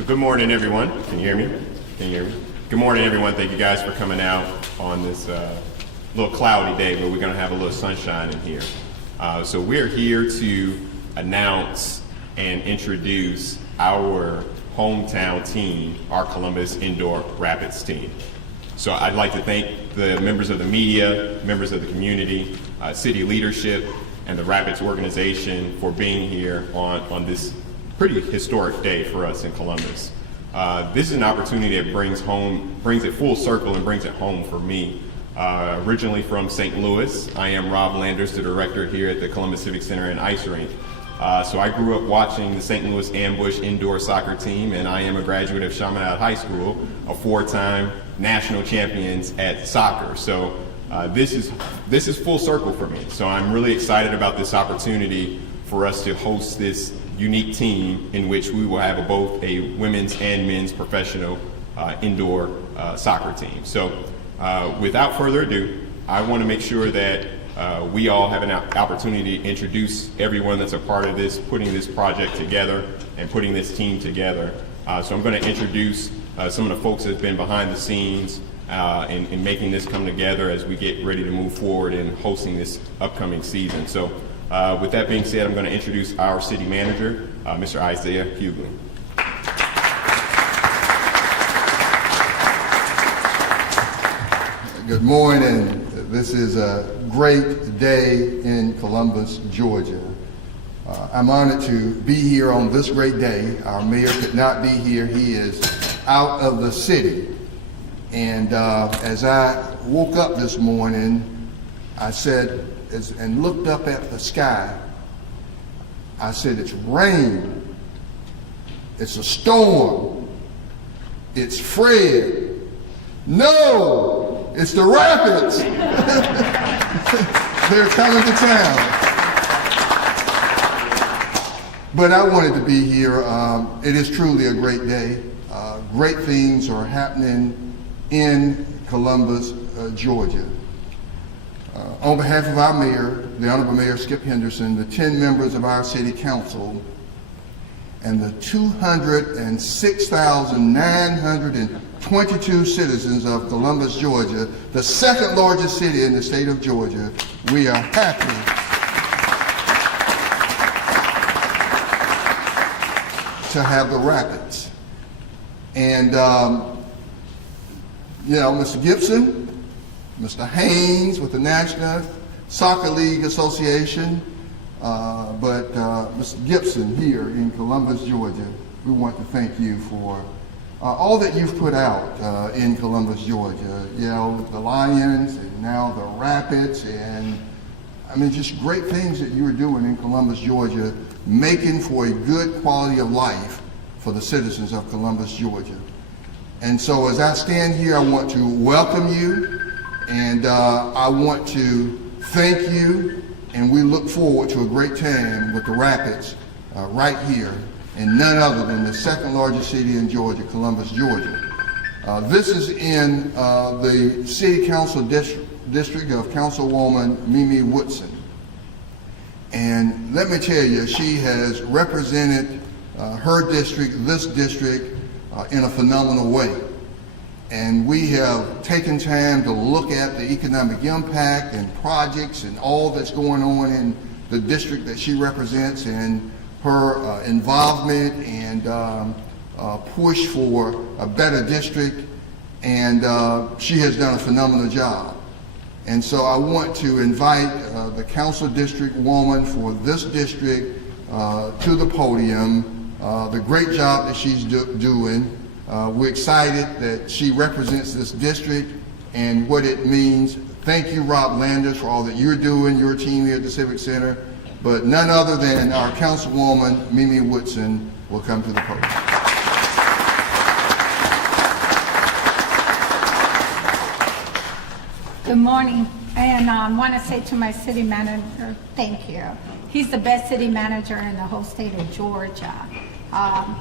So good morning, everyone. Can you hear me? Can you hear me? Good morning, everyone. Thank you guys for coming out on this little cloudy day, but we're going to have a little sunshine in here. So we're here to announce and introduce our hometown team, our Columbus Indoor Rapids team. So I'd like to thank the members of the media, members of the community, city leadership, and the Rapids organization for being here on this pretty historic day for us in Columbus. This is an opportunity that brings it full circle and brings it home for me. Originally from St. Louis, I am Rob Landers, the director here at the Columbus Civic Center and Ice Rink. So I grew up watching the St. Louis Ambush indoor soccer team, and I am a graduate of Chaminade High School, a 4-time national champions at soccer. So this is full circle for me. So I'm really excited about this opportunity for us to host this unique team in which we will have both a women's and men's professional indoor soccer team. So without further ado, I want to make sure that we all have an opportunity to introduce everyone that's a part of this, putting this project together and putting this team together. So I'm going to introduce some of the folks that have been behind the scenes in making this come together as we get ready to move forward in hosting this upcoming season. So with that being said, I'm going to introduce our city manager, Mr. Isaiah Hughley. Good morning. This is a great day in Columbus, Georgia. I'm honored to be here on this great day. Our mayor could not be here. He is out of the city. And as I woke up this morning, I said, and looked up at the sky, I said, it's rain, it's a storm, it's Fred. No, it's the Rapids. They're coming to town. But I wanted to be here. It is truly a great day. Great things are happening in Columbus, Georgia. On behalf of our mayor, the Honorable Mayor Skip Henderson, the 10 members of our city council, and the 206,922 citizens of Columbus, Georgia, the second largest city in the state of Georgia, we are happy to have the Rapids. And, Mr. Gibson, Mr. Haynes with the National Soccer League Association, but Mr. Gibson here in Columbus, Georgia, we want to thank you for all that you've put out in Columbus, Georgia. You know, the Lions and now the Rapids, and I mean, just great things that you are doing in Columbus, Georgia, making for a good quality of life for the citizens of Columbus, Georgia. And so as I stand here, I want to welcome you, and I want to thank you, and we look forward to a great time with the Rapids right here, and none other than the second largest city in Georgia, Columbus, Georgia. This is in the City Council district of Councilwoman Mimi Woodson. And let me tell you, she has represented her district, this district, in a phenomenal way. And we have taken time to look at the economic impact and projects and all that's going on in the district that she represents, and her involvement and push for a better district. And she has done a phenomenal job. And so I want to invite the council district woman for this district to the podium. The great job that she's doing. We're excited that she represents this district and what it means. Thank you, Rob Landers, for all that you're doing, your team here at the Civic Center. But none other than our Councilwoman, Mimi Woodson, will come to the podium. Good morning, and I want to say to my city manager, thank you. He's the best city manager in the whole state of Georgia.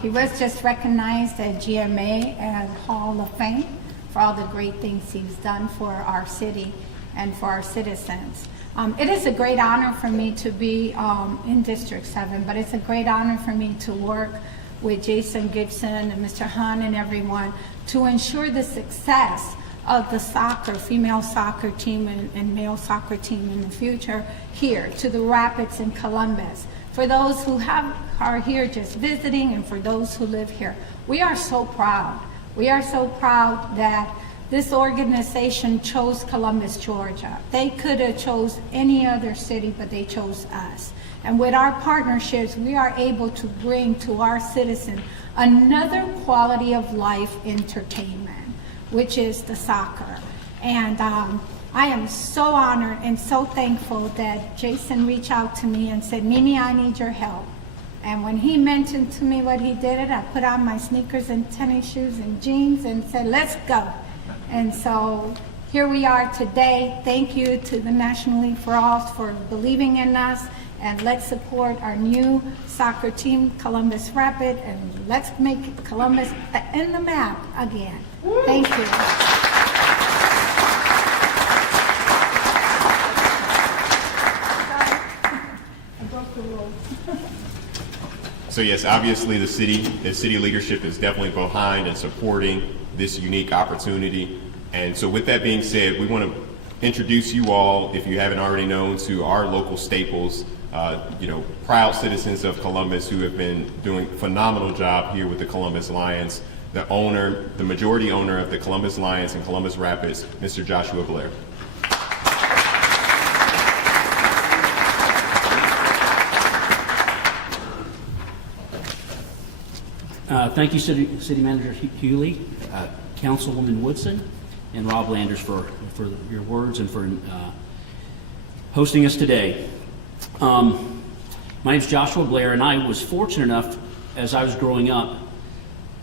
He was just recognized at GMA and Hall of Fame for all the great things he's done for our city and for our citizens. It is a great honor for me to be in District 7, but it's a great honor for me to work with Jason Gibson and Mr. Hahn and everyone to ensure the success of the soccer, female soccer team and male soccer team in the future here to the Rapids in Columbus. For those who are here just visiting and for those who live here, we are so proud. We are so proud that this organization chose Columbus, Georgia. They could have chose any other city, but they chose us. And with our partnerships, we are able to bring to our citizens another quality of life entertainment, which is the soccer. And I am so honored and so thankful that Jason reached out to me and said, Mimi, I need your help. And when he mentioned to me what he did, I put on my sneakers and tennis shoes and jeans and said, let's go. And so here we are today. Thank you to the National League for All for believing in us. And let's support our new soccer team, Columbus Rapid, and let's make Columbus in the map again. Thank you. I broke the rules. So yes, obviously the city leadership is definitely behind and supporting this unique opportunity. And so with that being said, we want to introduce you all, if you haven't already known, to our local staples, proud citizens of Columbus who have been doing a phenomenal job here with the Columbus Lions. The majority owner of the Columbus Lions and Columbus Rapids, Mr. Joshua Blair. Thank you, City Manager Hewley, Councilwoman Woodson, and Rob Landers for your words and for hosting us today. My name is Joshua Blair, and I was fortunate enough, as I was growing up,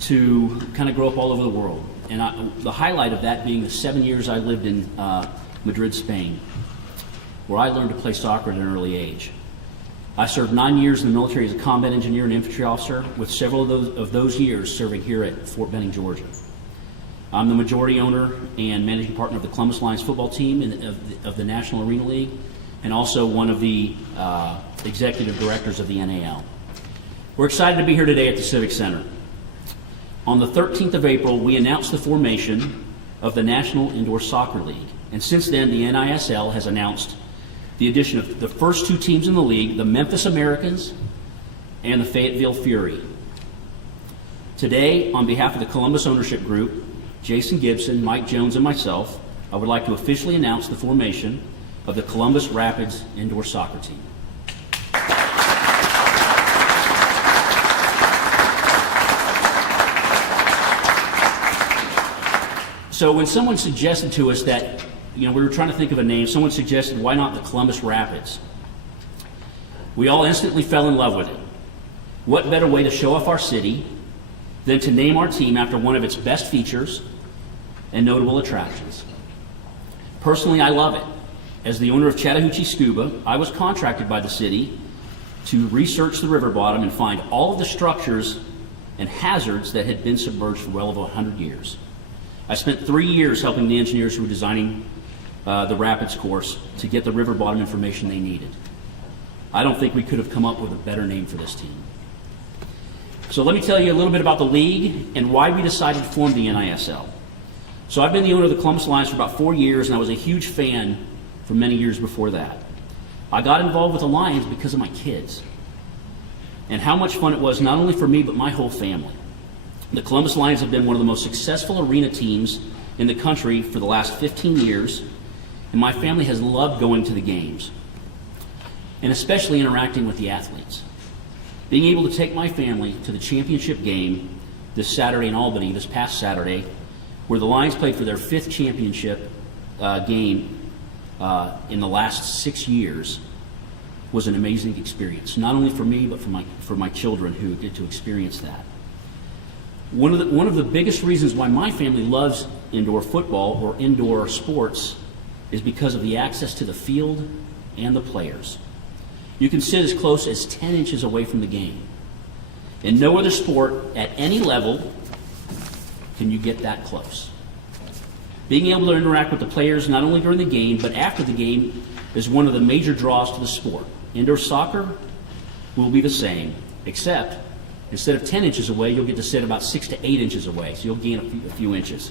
to kind of grow up all over the world. And the highlight of that being the 7 years I lived in Madrid, Spain, where I learned to play soccer at an early age. I served 9 years in the military as a combat engineer and infantry officer, with several of those years serving here at Fort Benning, Georgia. I'm the majority owner and managing partner of the Columbus Lions football team of the National Arena League, and also one of the executive directors of the NAL. We're excited to be here today at the Civic Center. On the 13th of April, we announced the formation of the National Indoor Soccer League, and since then the NISL has announced the addition of the first two teams in the league, the Memphis Americans and the Fayetteville Fury. Today, on behalf of the Columbus Ownership Group, Jason Gibson, Mike Jones, and myself, I would like to officially announce the formation of the Columbus Rapids Indoor Soccer Team. So when someone suggested to us that, we were trying to think of a name, someone suggested, why not the Columbus Rapids? We all instantly fell in love with it. What better way to show off our city than to name our team after one of its best features and notable attractions? Personally, I love it. As the owner of Chattahoochee Scuba, I was contracted by the city to research the river bottom and find all of the structures and hazards that had been submerged for well over 100 years. I spent 3 years helping the engineers who were designing the Rapids course to get the river bottom information they needed. I don't think we could have come up with a better name for this team. So let me tell you a little bit about the league and why we decided to form the NISL. So I've been the owner of the Columbus Lions for about 4 years, and I was a huge fan for many years before that. I got involved with the Lions because of my kids and how much fun it was, not only for me, but my whole family. The Columbus Lions have been one of the most successful arena teams in the country for the last 15 years, and my family has loved going to the games, and especially interacting with the athletes. Being able to take my family to the championship game this Saturday in Albany, this past Saturday, where the Lions played for their 5th championship game in the last 6 years, was an amazing experience, not only for me, but for my children who get to experience that. One of the biggest reasons why my family loves indoor football or indoor sports is because of the access to the field and the players. You can sit as close as 10 inches away from the game. In no other sport at any level can you get that close. Being able to interact with the players not only during the game but after the game is one of the major draws to the sport. Indoor soccer will be the same, except Instead of 10 inches away, you'll get to sit about 6 to 8 inches away, so you'll gain a few inches.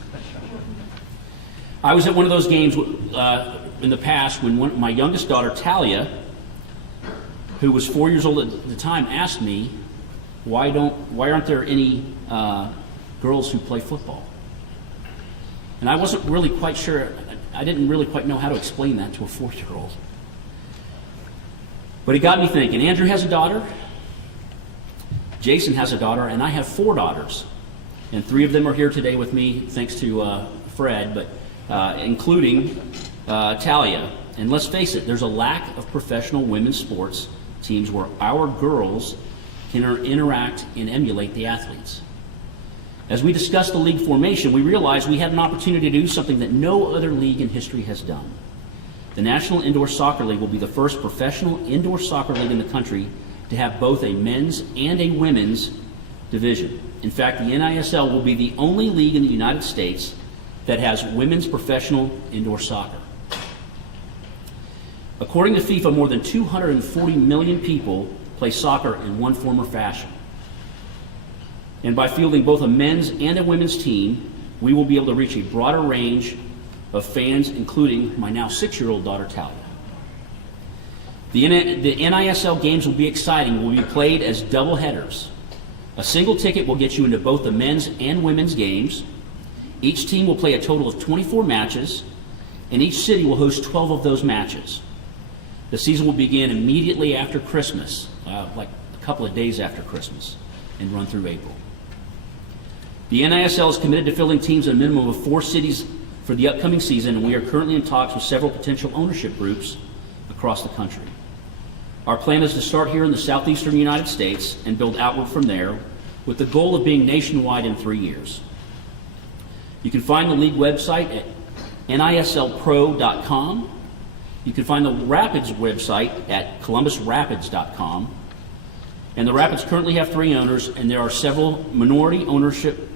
I was at one of those games in the past when my youngest daughter, Talia, who was 4 years old at the time, asked me, why aren't there any girls who play football? And I wasn't really quite sure, I didn't really quite know how to explain that to a 4-year-old. But it got me thinking. Andrew has a daughter, Jason has a daughter, and I have 4 daughters. And 3 of them are here today with me, thanks to Fred, but including Talia. And let's face it, there's a lack of professional women's sports teams where our girls can interact and emulate the athletes. As we discussed the league formation, we realized we had an opportunity to do something that no other league in history has done. The National Indoor Soccer League will be the first professional indoor soccer league in the country to have both a men's and a women's division. In fact, the NISL will be the only league in the United States that has women's professional indoor soccer. According to FIFA, more than 240 million people play soccer in one form or fashion. And by fielding both a men's and a women's team, we will be able to reach a broader range of fans, including my now 6-year-old daughter, Talia. The NISL games will be exciting. Will be played as double headers. A single ticket will get you into both the men's and women's games. Each team will play a total of 24 matches, and each city will host 12 of those matches. The season will begin immediately after Christmas, like a couple of days after Christmas, and run through April. The NISL is committed to filling teams in a minimum of 4 cities for the upcoming season, and we are currently in talks with several potential ownership groups across the country. Our plan is to start here in the southeastern United States and build outward from there, with the goal of being nationwide in 3 years. You can find the league website at nislpro.com. You can find the Rapids website at columbusrapids.com. And the Rapids currently have 3 owners, and there are several minority ownership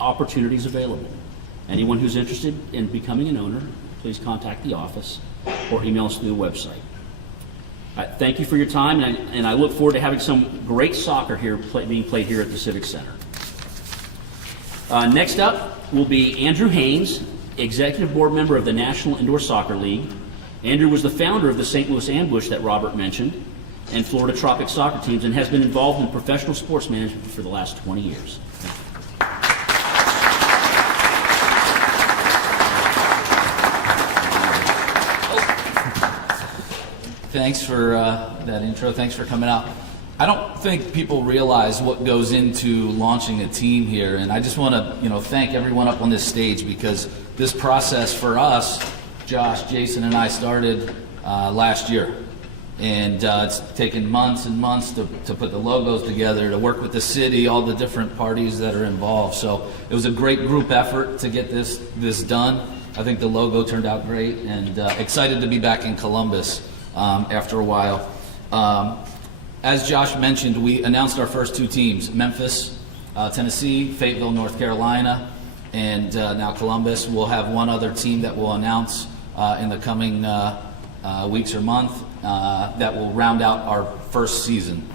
opportunities available. Anyone who's interested in becoming an owner, please contact the office or email us through the website. Thank you for your time, and I look forward to having some great soccer here being played here at the Civic Center. Next up will be Andrew Haynes, Executive Board Member of the National Indoor Soccer League. Andrew was the founder of the St. Louis Ambush that Robert mentioned, and Florida Tropic soccer teams, and has been involved in professional sports management for the last 20 years. Thanks for that intro. Thanks for coming out. I don't think people realize what goes into launching a team here, and I just want to, thank everyone up on this stage, because this process for us, Josh, Jason, and I started last year. And it's taken months and months to put the logos together, to work with the city, all the different parties that are involved. So it was a great group effort to get this done. I think the logo turned out great, and excited to be back in Columbus after a while. As Josh mentioned, we announced our first 2 teams, Memphis, Tennessee, Fayetteville, North Carolina, and now Columbus. We'll have one other team that we'll announce in the coming weeks or month that will round out our first season.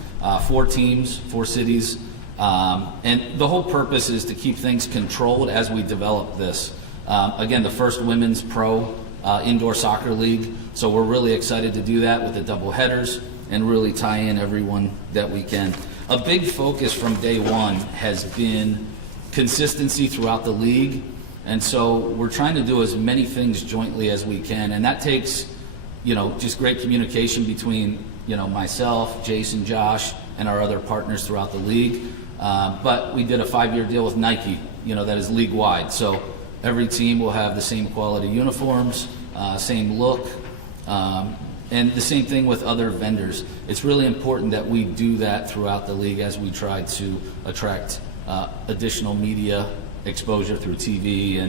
4 teams, 4 cities, and the whole purpose is to keep things controlled as we develop this. Again, the first women's pro indoor soccer league, so we're really excited to do that with the double headers and really tie in everyone that we can. A big focus from day one has been consistency throughout the league, and so we're trying to do as many things jointly as we can, and that takes just great communication between, myself, Jason, Josh, and our other partners throughout the league. But we did a 5-year deal with Nike, that is league-wide. So every team will have the same quality uniforms, same look, and the same thing with other vendors. It's really important that we do that throughout the league as we try to attract additional media exposure through TV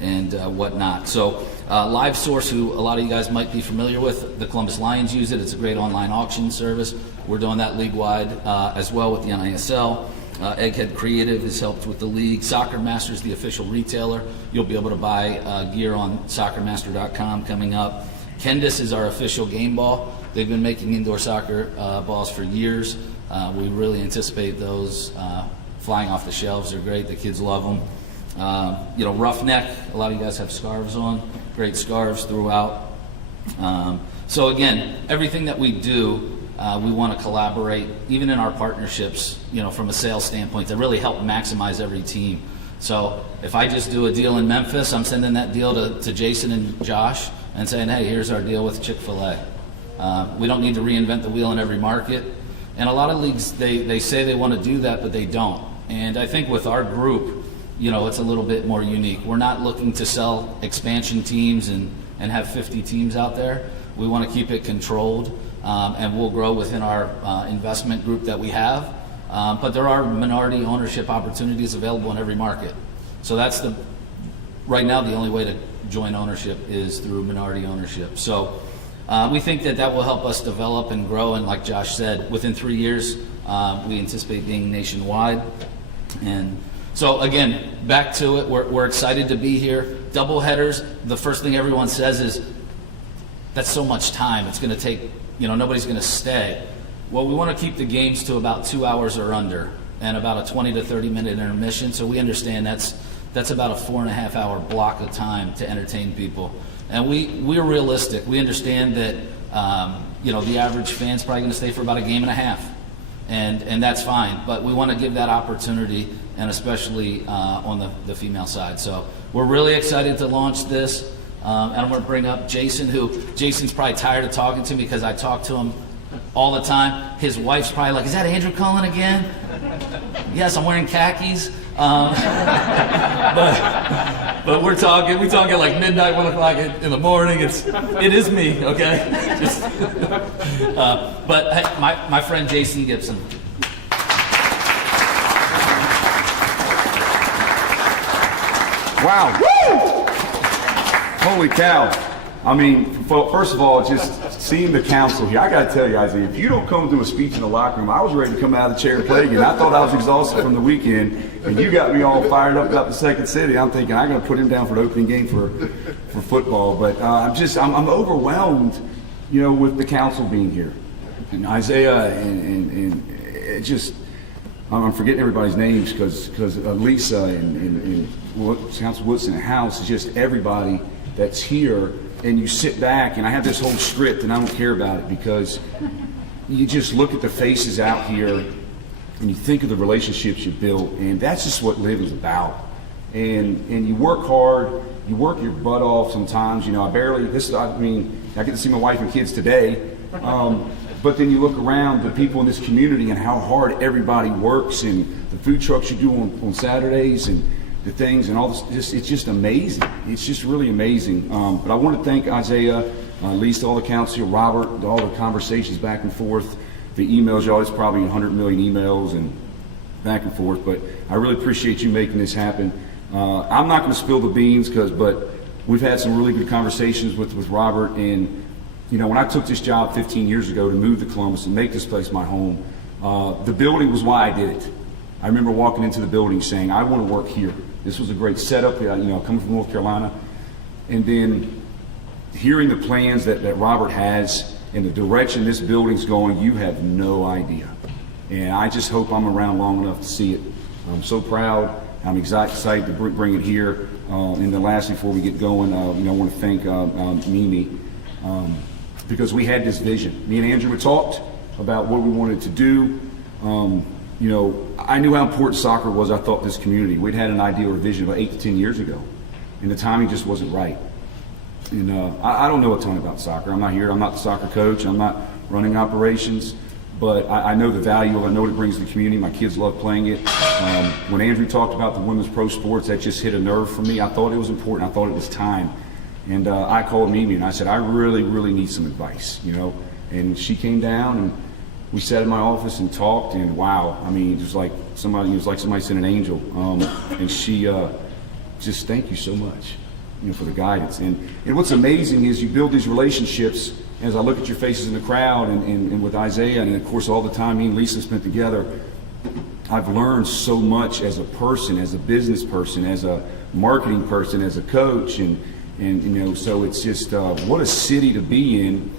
and whatnot. So Live Source, who a lot of you guys might be familiar with, the Columbus Lions use it. It's a great online auction service. We're doing that league-wide as well with the NISL. Egghead Creative has helped with the league. Soccer Master's the official retailer. You'll be able to buy gear on soccermaster.com coming up. Kendis is our official game ball They've been making indoor soccer balls for years. We really anticipate those flying off the shelves. They're great. The kids love them. Roughneck, a lot of you guys have scarves on. Great scarves throughout. So again, everything that we do, we want to collaborate, even in our partnerships, from a sales standpoint, to really help maximize every team. So if I just do a deal in Memphis, I'm sending that deal to Jason and Josh and saying, hey, here's our deal with Chick-fil-A. We don't need to reinvent the wheel in every market. And a lot of leagues, they say they want to do that, but they don't. And I think with our group, it's a little bit more unique. We're not looking to sell expansion teams and have 50 teams out there. We want to keep it controlled, and we'll grow within our investment group that we have. But there are minority ownership opportunities available in every market. So that's right now the only way to join ownership is through minority ownership. So we think that will help us develop and grow. And like Josh said, within 3 years, we anticipate being nationwide. And so again, back to it, we're excited to be here. Double headers, the first thing everyone says is, that's so much time. It's going to take, nobody's going to stay. Well, we want to keep the games to about 2 hours or under, and about a 20 to 30 minute intermission. So we understand that's about a 4.5 hour block of time to entertain people. And we're realistic. We understand that the average fan's probably going to stay for about a game and a half, and that's fine. But we want to give that opportunity, and especially on the female side. So we're really excited to launch this. And I'm going to bring up Jason, Jason's probably tired of talking to me because I talk to him all the time. His wife's probably like, is that Andrew Cullen again? Yes, I'm wearing khakis. But we talk at like midnight, 1 o'clock in the morning. It is me, okay? But hey, my friend Jason Gibson. Wow. Woo! Holy cow. I mean, first of all, just seeing the council here, I got to tell you, Isaiah, if you don't come to a speech in the locker room, I was ready to come out of the chair and play again. I thought I was exhausted from the weekend, and you got me all fired up about the second city. I'm thinking I'm going to put him down for the opening game for football. But I'm overwhelmed, with the council being here. And Isaiah and it just, I'm forgetting everybody's names because Lisa and Council Woodson and House is just everybody that's here. And you sit back, and I have this whole script, and I don't care about it because you just look at the faces out here, and you think of the relationships you built, and that's just what living's about. And you work hard, you work your butt off sometimes. I get to see my wife and kids today, but then you look around the people in this community and how hard everybody works, and the food trucks you do on Saturdays, and the things and all this, it's just amazing. It's just really amazing. But I want to thank Isaiah, Lisa, all the council, Robert, all the conversations back and forth, the emails, y'all. It's probably 100 million emails and back and forth. But I really appreciate you making this happen. I'm not going to spill the beans, but we've had some really good conversations with Robert. And when I took this job 15 years ago to move to Columbus and make this place my home, the building was why I did it. I remember walking into the building saying, I want to work here. This was a great setup, coming from North Carolina. And then hearing the plans that Robert has and the direction this building's going, you have no idea. And I just hope I'm around long enough to see it. I'm so proud. I'm excited to bring it here. And then lastly, before we get going, I want to thank Mimi because we had this vision. Me and Andrew had talked about what we wanted to do. I knew how important soccer was. I thought this community. We'd had an idea or vision about 8 to 10 years ago, and the timing just wasn't right. And I don't know a ton about soccer. I'm not the soccer coach. I'm not running operations, but I know the value of it. I know what it brings to the community. My kids love playing it. When Andrew talked about the women's pro sports, that just hit a nerve for me. I thought it was important. I thought it was time. And I called Mimi and I said, I really, really need some advice, And she came down and we sat in my office and talked, and wow, it was like somebody sent an angel. And she just thank you so much, for the guidance. And what's amazing is you build these relationships. As I look at your faces in the crowd and with Isaiah, and of course all the time me and Lisa spent together, I've learned so much as a person, as a business person, as a marketing person, as a coach, and so it's just what a city to be in.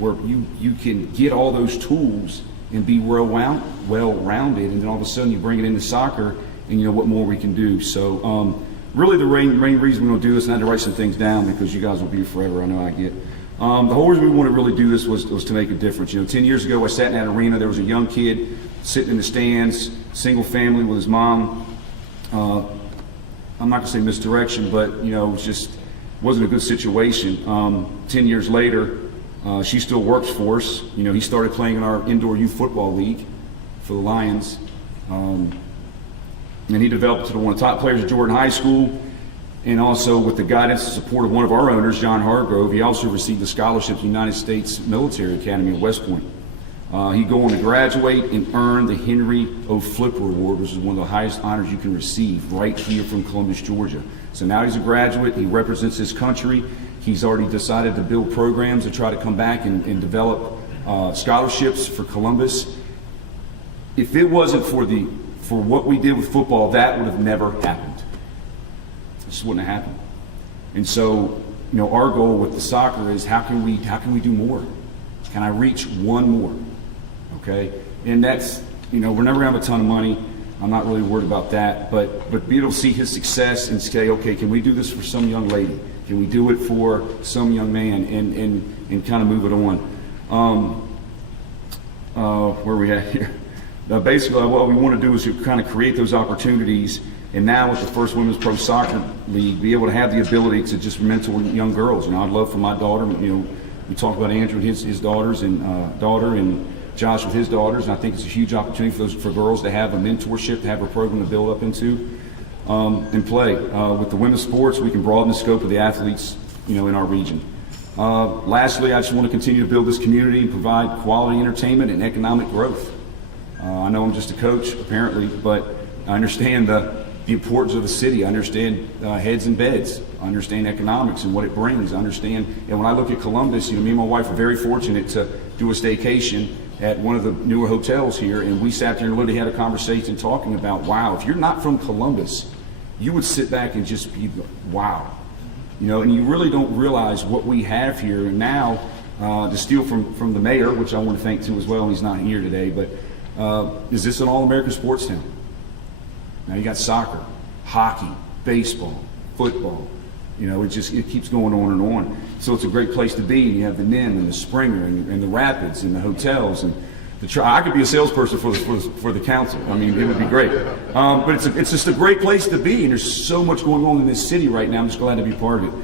where you can get all those tools and be well-rounded, and then all of a sudden you bring it into soccer, and what more we can do. So really the main reason we're going to do this, and I had to write some things down because you guys will be here forever, I know I get. The whole reason we want to really do this was to make a difference. 10 years ago I sat in that arena, there was a young kid sitting in the stands, single family with his mom. I'm not going to say misdirection, but it wasn't a good situation. 10 years later, she still works for us. He started playing in our indoor youth football league for the Lions. And he developed to one of the top players at Jordan High School. And also with the guidance and support of one of our owners, John Hargrove, he also received a scholarship to the United States Military Academy at West Point. He'd go on to graduate and earn the Henry O. Flipper Award, which is one of the highest honors you can receive right here from Columbus, Georgia. So now he's a graduate. He represents his country. He's already decided to build programs to try to come back and develop scholarships for Columbus. If it wasn't for what we did with football, that would have never happened. It just wouldn't have happened. And so, our goal with the soccer is how can we do more? Can I reach one more? Okay, and that's we're never gonna have a ton of money. I'm not really worried about that, but be able to see his success and say, okay, can we do this for some young lady? Can we do it for some young man and kind of move it on? Where are we at here? Basically, what we want to do is to kind of create those opportunities. And now with the First Women's Pro Soccer League, be able to have the ability to just mentor young girls. I'd love for my daughter, we talked about Andrew and his daughters and daughter and Josh with his daughters, and I think it's a huge opportunity for girls to have a mentorship, to have a program to build up into and play. With the women's sports, we can broaden the scope of the athletes, in our region. Lastly, I just want to continue to build this community and provide quality entertainment and economic growth. I know I'm just a coach, apparently, but I understand the importance of the city. I understand heads and beds. I understand economics and what it brings. I understand, and when I look at Columbus, me and my wife are very fortunate to do a staycation at one of the newer hotels here, and we sat there and literally had a conversation talking about, wow, if you're not from Columbus, you would sit back and just be, wow. And you really don't realize what we have here. And now, to steal from the mayor, which I want to thank too as well, and he's not here today, but is this an all-American sports town? Now you got soccer, hockey, baseball, football. It keeps going on and on. So it's a great place to be. And you have the NIM and the Springer and the Rapids and the hotels and I could be a salesperson for the council. It would be great. But it's just a great place to be. And there's so much going on in this city right now. I'm just glad to be part of it.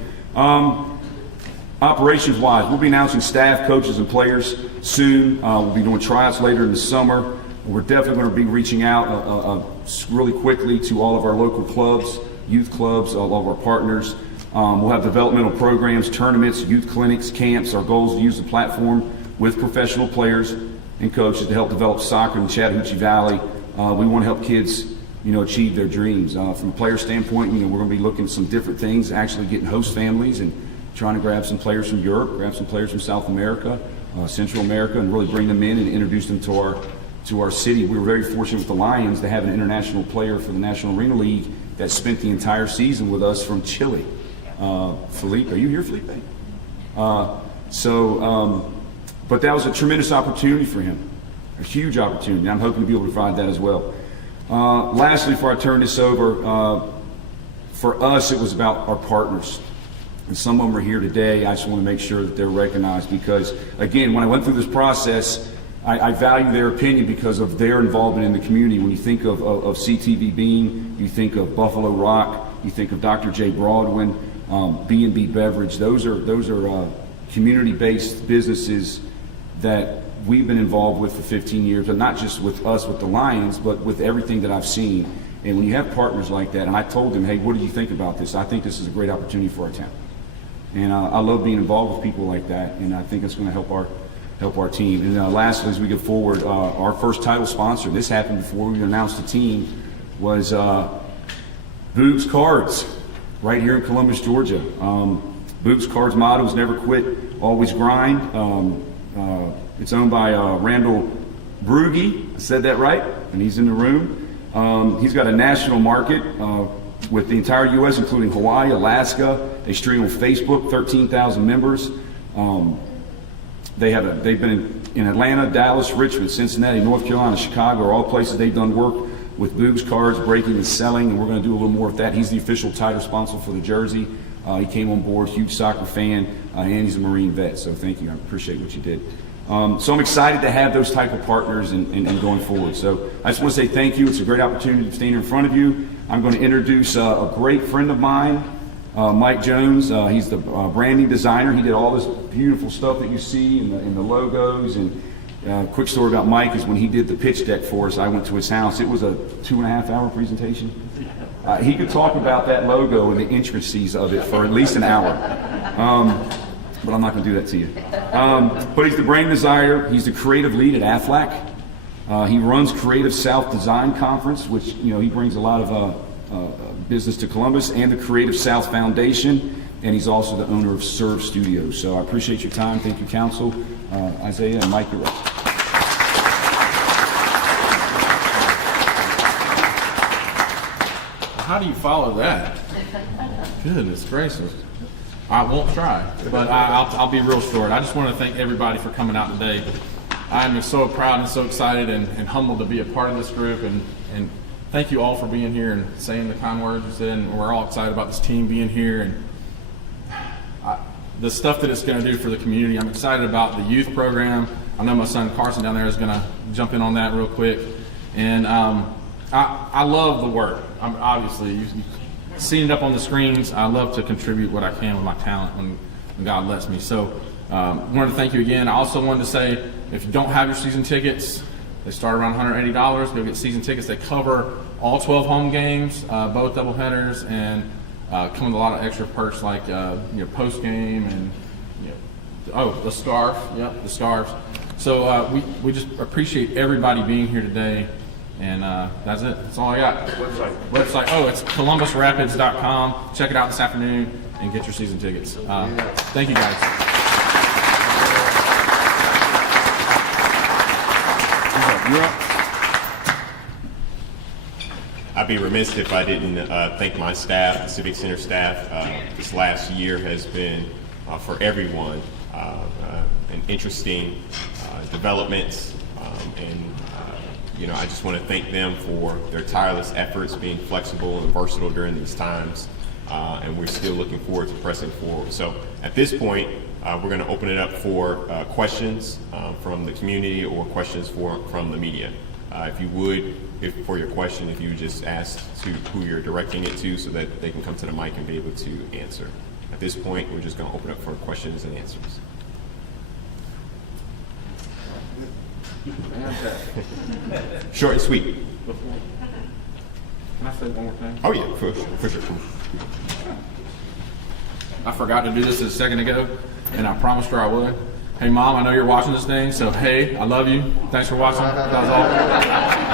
Operations-wise, we'll be announcing staff, coaches, and players soon. We'll be doing tryouts later in the summer. We're definitely going to be reaching out really quickly to all of our local clubs, youth clubs, all of our partners. We'll have developmental programs, tournaments, youth clinics, camps. Our goal is to use the platform with professional players and coaches to help develop soccer in the Chattahoochee Valley. We want to help kids, achieve their dreams. From a player standpoint, we're going to be looking at some different things, actually getting host families and trying to grab some players from Europe, grab some players from South America, Central America, and really bring them in and introduce them to our city. We were very fortunate with the Lions to have an international player for the National Arena League that spent the entire season with us from Chile. Felipe, are you here, Felipe? But that was a tremendous opportunity for him, a huge opportunity. I'm hoping to be able to provide that as well. Lastly, before I turn this over, for us, it was about our partners. And some of them are here today. I just want to make sure that they're recognized because, again, when I went through this process, I value their opinion because of their involvement in the community. When you think of CTV Bean, you think of Buffalo Rock, you think of Dr. J. Broadwin, B&B Beverage. Those are community-based businesses that we've been involved with for 15 years, but not just with us, with the Lions, but with everything that I've seen. And when you have partners like that, and I told them, hey, what do you think about this? I think this is a great opportunity for our town. And I love being involved with people like that, and I think it's going to help our team. And lastly, as we go forward, our first title sponsor, this happened before we announced the team, was Boobs Cards, right here in Columbus, Georgia. Boobs Cards' motto is never quit, always grind. It's owned by Randall Brugge. I said that right, and he's in the room. He's got a national market with the entire U.S., including Hawaii, Alaska. They stream on Facebook, 13,000 members. They've been in Atlanta, Dallas, Richmond, Cincinnati, North Carolina, Chicago, are all places they've done work with booze cards, breaking and selling, and we're going to do a little more of that. He's the official title sponsor for the jersey. He came on board, huge soccer fan, and he's a Marine vet, so thank you. I appreciate what you did. So I'm excited to have those type of partners and going forward. So I just want to say thank you. It's a great opportunity to stand here in front of you. I'm going to introduce a great friend of mine, Mike Jones. He's the branding designer. He did all this beautiful stuff that you see in the logos. And quick story about Mike is when he did the pitch deck for us, I went to his house. It was a 2.5 hour presentation. He could talk about that logo and the intricacies of it for at least an hour. But I'm not going to do that to you. But he's the brand designer. He's the creative lead at AFLAC. He runs Creative South Design Conference, which, he brings a lot of business to Columbus, and the Creative South Foundation. And he's also the owner of Serve Studios. So I appreciate your time. Thank you, Council. Isaiah and Mike, you're up. How do you follow that? Goodness gracious. I won't try, but I'll be real short. I just want to thank everybody for coming out today. I'm so proud and so excited and humbled to be a part of this group, and thank you all for being here and saying the kind words you said, and we're all excited about this team being here and the stuff that it's going to do for the community. I'm excited about the youth program. I know my son Carson down there is going to jump in on that real quick. And I love the work. Obviously, you've seen it up on the screens. I love to contribute what I can with my talent when God lets me. So I wanted to thank you again. I also wanted to say, if you don't have your season tickets, they start around $180. Go get season tickets. They cover all 12 home games, both doubleheaders, and come with a lot of extra perks like post game and the scarf. Yep, the scarves. So we just appreciate everybody being here today. And that's it. That's all I got. Website. Oh, it's columbusrapids.com. Check it out this afternoon and get your season tickets. Thank you, guys. You're up. I'd be remiss if I didn't thank my staff, the Civic Center staff. This last year has been, for everyone, an interesting development, and I just want to thank them for their tireless efforts, being flexible and versatile during these times, and we're still looking forward to pressing forward. So at this point, we're going to open it up for questions from the community or questions from the media. If you would, for your question, if you would just ask to who you're directing it to so that they can come to the mic and be able to answer. At this point, we're just going to open up for questions and answers. Short and sweet. Can I say one more thing? Oh yeah, for sure. I forgot to do this a second ago, and I promised her I would. Hey, Mom, I know you're watching this thing, so hey, I love you. Thanks for watching. That was all.